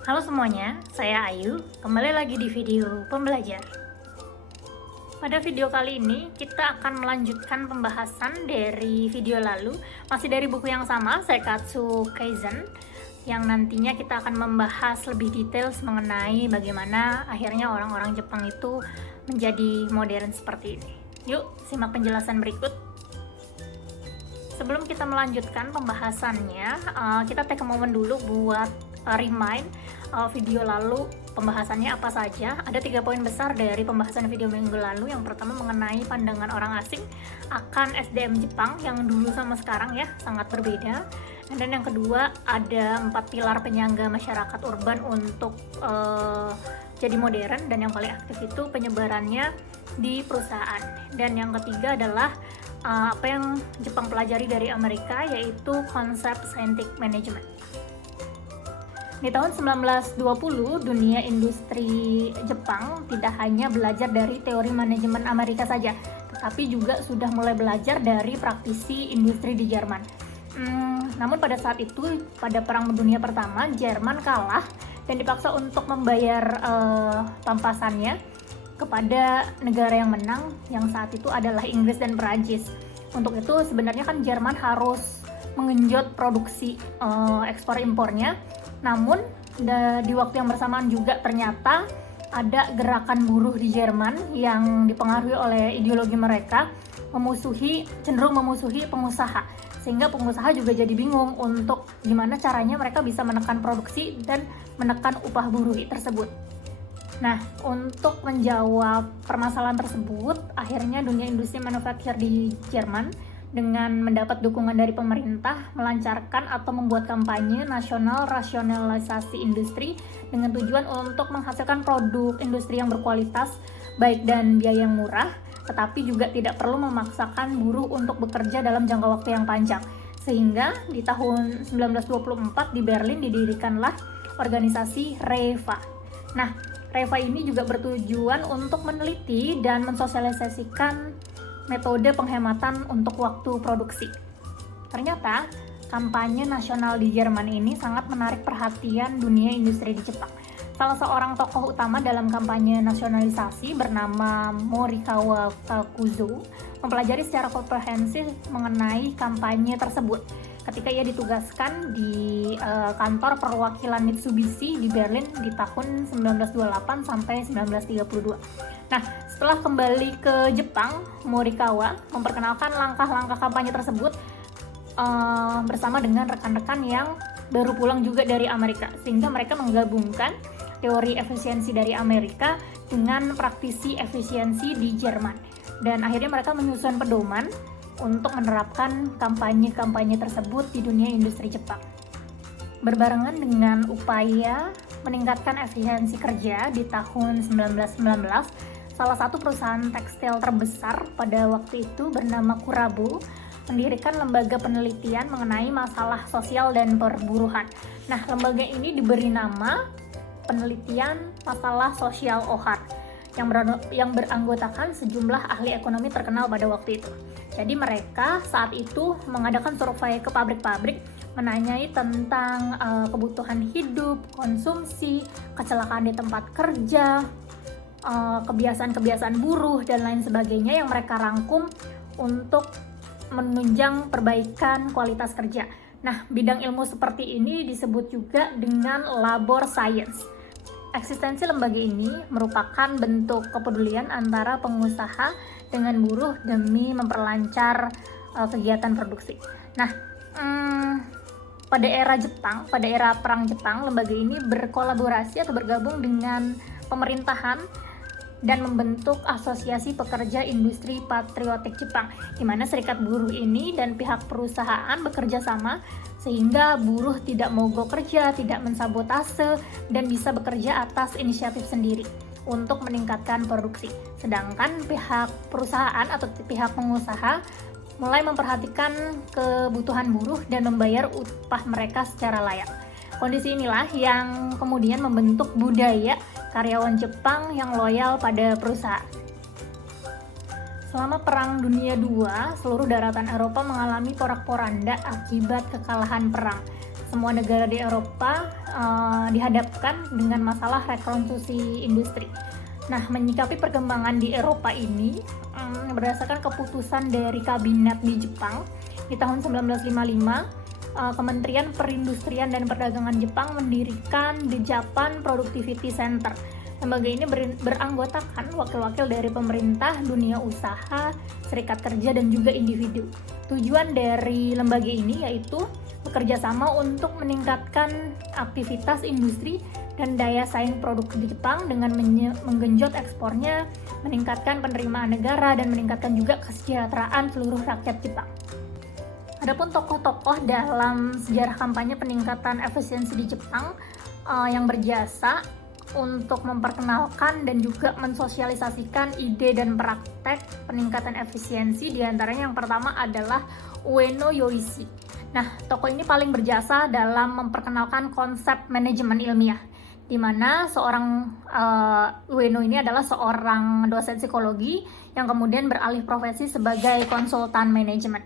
Halo semuanya, saya Ayu. Kembali lagi di video pembelajar. Pada video kali ini, kita akan melanjutkan pembahasan dari video lalu, masih dari buku yang sama, Seikatsu Kaizen, yang nantinya kita akan membahas lebih detail mengenai bagaimana akhirnya orang-orang Jepang itu menjadi modern seperti ini. Yuk, simak penjelasan berikut. Sebelum kita melanjutkan pembahasannya, kita take a moment dulu buat remind video lalu pembahasannya apa saja. Ada 3 poin besar dari pembahasan video minggu lalu. Yang pertama mengenai pandangan orang asing akan SDM Jepang yang dulu sama sekarang ya sangat berbeda. Dan yang kedua ada 4 pilar penyangga masyarakat urban untuk jadi modern, dan yang paling aktif itu penyebarannya di perusahaan. Dan yang ketiga adalah apa yang Jepang pelajari dari Amerika, yaitu konsep scientific management. Di tahun 1920, dunia industri Jepang tidak hanya belajar dari teori manajemen Amerika saja, tetapi juga sudah mulai belajar dari praktisi industri di Jerman. Namun pada saat itu, pada Perang Dunia Pertama, Jerman kalah dan dipaksa untuk membayar pampasannya kepada negara yang menang, yang saat itu adalah Inggris dan Perancis. Untuk itu sebenarnya kan Jerman harus mengenjot produksi ekspor impornya. Namun di waktu yang bersamaan juga ternyata ada gerakan buruh di Jerman yang dipengaruhi oleh ideologi mereka cenderung memusuhi pengusaha, sehingga pengusaha juga jadi bingung untuk gimana caranya mereka bisa menekan produksi dan menekan upah buruh tersebut. Nah, untuk menjawab permasalahan tersebut, akhirnya dunia industri manufaktur di Jerman dengan mendapat dukungan dari pemerintah melancarkan atau membuat kampanye nasional rasionalisasi industri dengan tujuan untuk menghasilkan produk industri yang berkualitas baik dan biaya yang murah, tetapi juga tidak perlu memaksakan buruh untuk bekerja dalam jangka waktu yang panjang. Sehingga di tahun 1924 di Berlin didirikanlah organisasi REFA. Nah, REFA ini juga bertujuan untuk meneliti dan mensosialisasikan metode penghematan untuk waktu produksi. Ternyata, kampanye nasional di Jerman ini sangat menarik perhatian dunia industri di Jepang. Salah seorang tokoh utama dalam kampanye nasionalisasi bernama Morikawa Kakuzo mempelajari secara komprehensif mengenai kampanye tersebut ketika ia ditugaskan di kantor perwakilan Mitsubishi di Berlin di tahun 1928 sampai 1932. Nah, setelah kembali ke Jepang, Morikawa memperkenalkan langkah-langkah kampanye tersebut bersama dengan rekan-rekan yang baru pulang juga dari Amerika, sehingga mereka menggabungkan teori efisiensi dari Amerika dengan praktisi efisiensi di Jerman, dan akhirnya mereka menyusun pedoman untuk menerapkan kampanye-kampanye tersebut di dunia industri Jepang. Berbarengan dengan upaya meningkatkan efisiensi kerja di tahun 1919, salah satu perusahaan tekstil terbesar pada waktu itu bernama Kurabo mendirikan lembaga penelitian mengenai masalah sosial dan perburuhan. Nah, lembaga ini diberi nama Penelitian Masalah Sosial OHAR yang beranggotakan sejumlah ahli ekonomi terkenal pada waktu itu. Jadi mereka saat itu mengadakan survei ke pabrik-pabrik menanyai tentang kebutuhan hidup, konsumsi, kecelakaan di tempat kerja, kebiasaan-kebiasaan buruh, dan lain sebagainya yang mereka rangkum untuk menunjang perbaikan kualitas kerja. Nah, bidang ilmu seperti ini disebut juga dengan labor science. Eksistensi lembaga ini merupakan bentuk kepedulian antara pengusaha dengan buruh demi memperlancar kegiatan produksi. Nah, pada era Perang Jepang, lembaga ini berkolaborasi atau bergabung dengan pemerintahan dan membentuk Asosiasi Pekerja Industri Patriotik Jepang, di mana serikat buruh ini dan pihak perusahaan bekerja sama sehingga buruh tidak mogok kerja, tidak mensabotase, dan bisa bekerja atas inisiatif sendiri untuk meningkatkan produksi. Sedangkan pihak perusahaan atau pihak pengusaha mulai memperhatikan kebutuhan buruh dan membayar upah mereka secara layak. Kondisi inilah yang kemudian membentuk budaya karyawan Jepang yang loyal pada perusahaan. Selama Perang Dunia II, seluruh daratan Eropa mengalami porak-poranda akibat kekalahan perang, semua negara di Eropa dihadapkan dengan masalah rekonstruksi industri. Nah, menyikapi perkembangan di Eropa ini, berdasarkan keputusan dari kabinet di Jepang di tahun 1955, Kementerian Perindustrian dan Perdagangan Jepang mendirikan The Japan Productivity Center. Lembaga ini beranggotakan wakil-wakil dari pemerintah, dunia usaha, serikat kerja, dan juga individu. Tujuan dari lembaga ini yaitu bekerja sama untuk meningkatkan aktivitas industri dan daya saing produk di Jepang dengan menggenjot ekspornya, meningkatkan penerimaan negara, dan meningkatkan juga kesejahteraan seluruh rakyat Jepang. Adapun tokoh-tokoh dalam sejarah kampanye peningkatan efisiensi di Jepang yang berjasa untuk memperkenalkan dan juga mensosialisasikan ide dan praktek peningkatan efisiensi, diantaranya yang pertama adalah Ueno Yoichi. Nah, tokoh ini paling berjasa dalam memperkenalkan konsep manajemen ilmiah, di mana seorang Ueno ini adalah seorang dosen psikologi yang kemudian beralih profesi sebagai konsultan manajemen.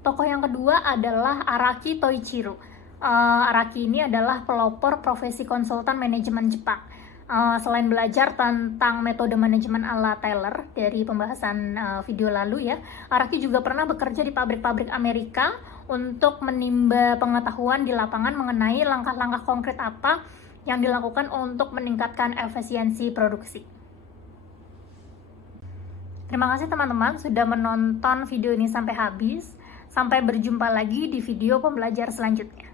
Tokoh yang kedua adalah Araki Toichiro. Araki ini adalah pelopor profesi konsultan manajemen Jepang. Selain belajar tentang metode manajemen ala Taylor dari pembahasan video lalu ya, Araki juga pernah bekerja di pabrik-pabrik Amerika untuk menimba pengetahuan di lapangan mengenai langkah-langkah konkret apa yang dilakukan untuk meningkatkan efisiensi produksi. Terima kasih teman-teman sudah menonton video ini sampai habis. Sampai berjumpa lagi di video pembelajar selanjutnya.